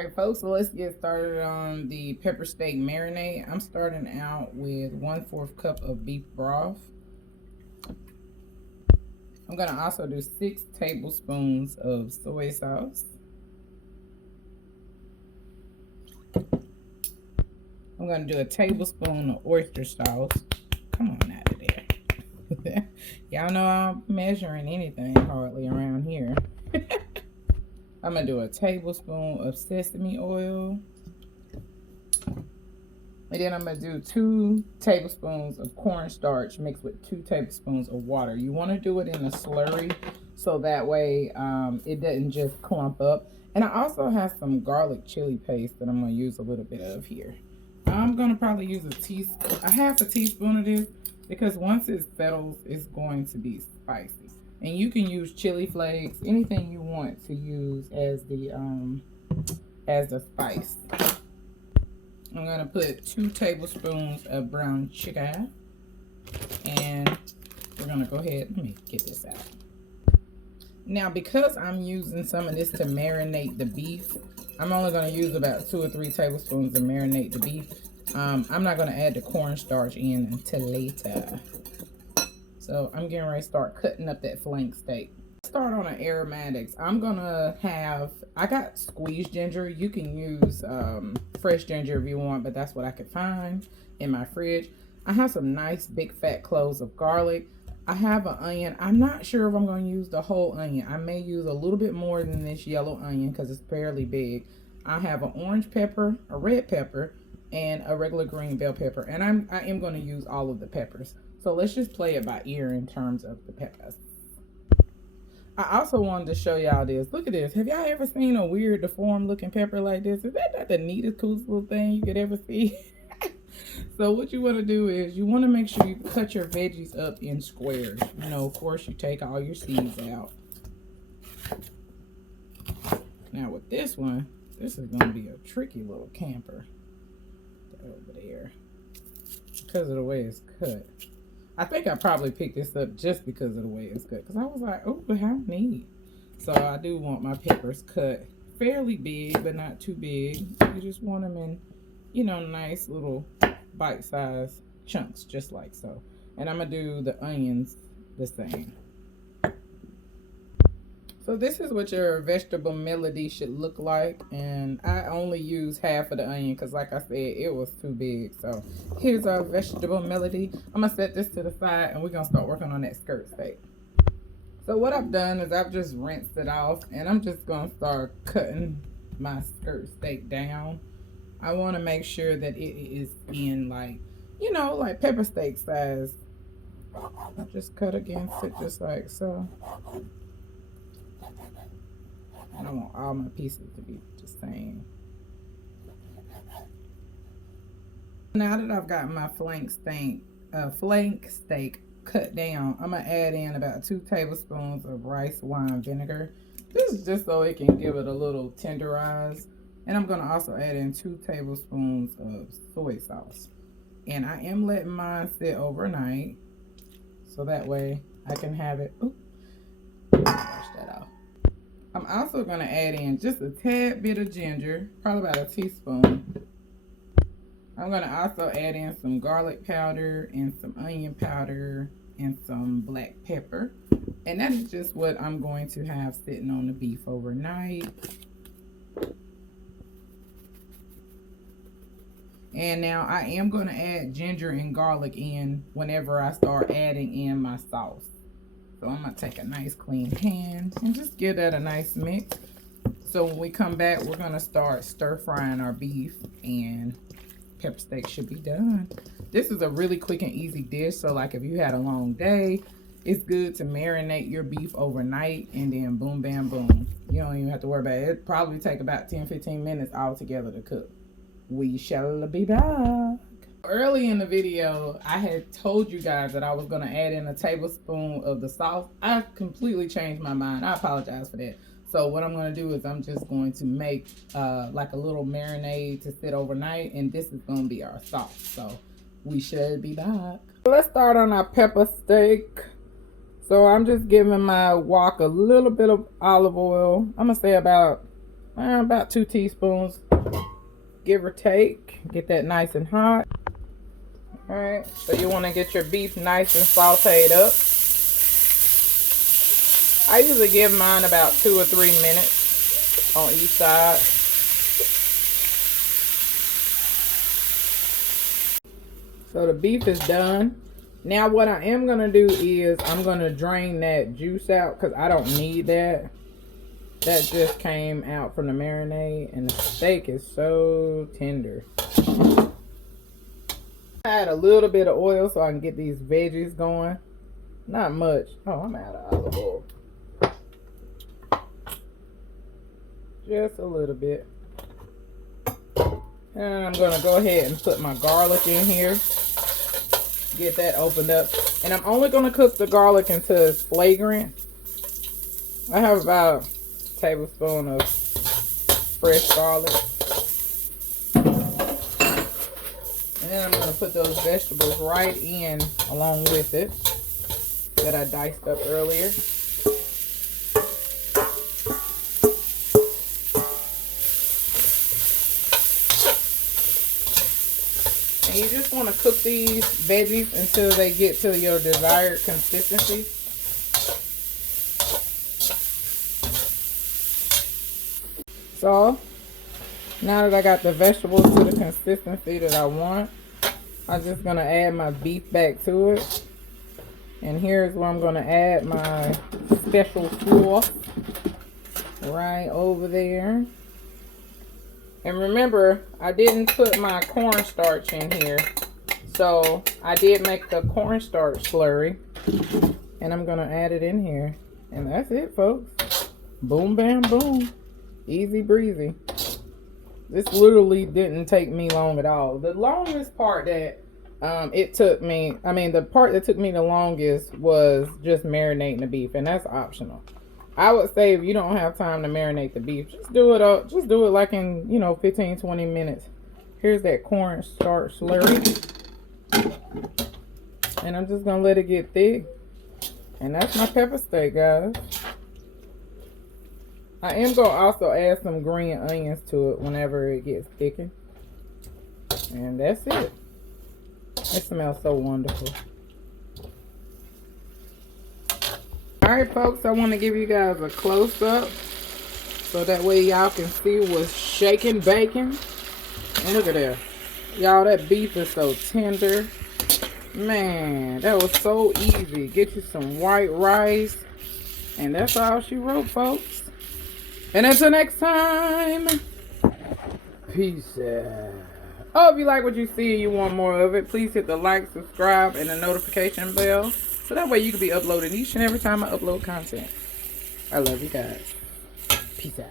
Alright folks, so let's get started on the pepper steak marinade. I'm starting out with 1/4 cup of beef broth. I'm going to also do 6 tablespoons of soy sauce. I'm going to do a tablespoon of oyster sauce. Come on out of there. Y'all know I'm measuring anything hardly around here. I'm going to do a tablespoon of sesame oil. And then I'm going to do 2 tablespoons of cornstarch mixed with 2 tablespoons of water. You want to do it in a slurry so that way it doesn't just clump up. And I also have some garlic chili paste that I'm going to use a little bit of here. I'm going to probably use a half a teaspoon of this because once it settles, it's going to be spicy. And you can use chili flakes, anything you want to use as the spice. I'm going to put 2 tablespoons of brown sugar. And we're going to go ahead, let me get this out. Now, because I'm using some of this to marinate the beef, I'm only going to use about 2 or 3 tablespoons to marinate the beef. I'm not going to add the cornstarch in until later. So I'm getting ready to start cutting up that flank steak. Start on an aromatics. I'm gonna have, I got squeezed ginger. You can use fresh ginger if you want, but that's what I could find in my fridge. I have some nice big fat cloves of garlic. I have an onion. I'm not sure if I'm going to use the whole onion. I may use a little bit more than this yellow onion because it's fairly big. I have an orange pepper, a red pepper, and a regular green bell pepper. And I am going to use all of the peppers. So let's just play it by ear in terms of the peppers. I also wanted to show y'all this. Look at this. Have y'all ever seen a weird deformed looking pepper like this? Is that not the neatest, coolest little thing you could ever see? So what you want to do is you want to make sure you cut your veggies up in squares. You know, of course, you take all your seeds out. Now with this one, this is going to be a tricky little camper. Over there. Because of the way it's cut. I think I probably picked this up just because of the way it's cut. Because I was like, oh, how neat. So I do want my peppers cut fairly big, but not too big. You just want them in, you know, nice little bite-sized chunks, just like so. And I'm going to do the onions the same. So this is what your vegetable melody should look like. And I only use half of the onion because like I said, it was too big. So here's our vegetable melody. I'm going to set this to the side and we're going to start working on that skirt steak. So what I've done is I've just rinsed it off and I'm just going to start cutting my skirt steak down. I want to make sure that it is in like, you know, like pepper steak size. I just cut against it just like so. I don't want all my pieces to be the same. Now that I've got my flank steak cut down, I'm going to add in about 2 tablespoons of rice wine vinegar. This is just so it can give it a little tenderize. And I'm going to also add in 2 tablespoons of soy sauce. And I am letting mine sit overnight. So that way I can have it. Oops, wash that off. I'm also going to add in just a tad bit of ginger, probably about a teaspoon. I'm going to also add in some garlic powder and some onion powder and some black pepper. And that is just what I'm going to have sitting on the beef overnight. And now I am going to add ginger and garlic in whenever I start adding in my sauce. So I'm going to take a nice clean hand and just give that a nice mix. So when we come back, we're going to start stir frying our beef and pepper steak should be done. This is a really quick and easy dish. So like if you had a long day, it's good to marinate your beef overnight and then boom, bam, boom. You don't even have to worry about it. It'll probably take about 10-15 minutes altogether to cook. We shall be back. Early in the video, I had told you guys that I was going to add in a tablespoon of the sauce. I completely changed my mind. I apologize for that. So what I'm going to do is I'm just going to make like a little marinade to sit overnight. And this is going to be our sauce. So we should be back. Let's start on our pepper steak. So I'm just giving my wok a little bit of olive oil. I'm going to say about about 2 teaspoons, give or take. Get that nice and hot. All right, so you want to get your beef nice and sauteed up. I usually give mine about 2 or 3 minutes on each side. So the beef is done. Now what I am going to do is I'm going to drain that juice out because I don't need that. That just came out from the marinade and the steak is so tender. I add a little bit of oil so I can get these veggies going. Not much. Oh, I'm out of olive oil. Just a little bit. And I'm going to go ahead and put my garlic in here. Get that opened up. And I'm only going to cook the garlic until it's flagrant. I have about a tablespoon of fresh garlic. And then I'm going to put those vegetables right in along with it that I diced up earlier. And you just want to cook these veggies until they get to your desired consistency. So, now that I got the vegetables to the consistency that I want, I'm just going to add my beef back to it. And here's where I'm going to add my special sauce right over there. And remember, I didn't put my cornstarch in here. So I did make the cornstarch slurry. And I'm going to add it in here. And that's it, folks. Boom, bam, boom. Easy breezy. This literally didn't take me long at all. The longest part that the part that took me the longest was just marinating the beef. And that's optional. I would say if you don't have time to marinate the beef, just do it like in, 15-20 minutes. Here's that cornstarch slurry. And I'm just gonna let it get thick. And that's my pepper steak, guys. I am gonna also add some green onions to it whenever it gets thickened. And that's it. It smells so wonderful. Alright folks, I want to give you guys a close-up so that way y'all can see what's shaking bacon. And look at that. Y'all, that beef is so tender. Man, that was so easy. Get you some white rice. And that's all she wrote, folks. And until next time, peace out. Oh, if you like what you see and you want more of it, please hit the like, subscribe, and the notification bell. So that way you can be uploaded each and every time I upload content. I love you guys. Peace out.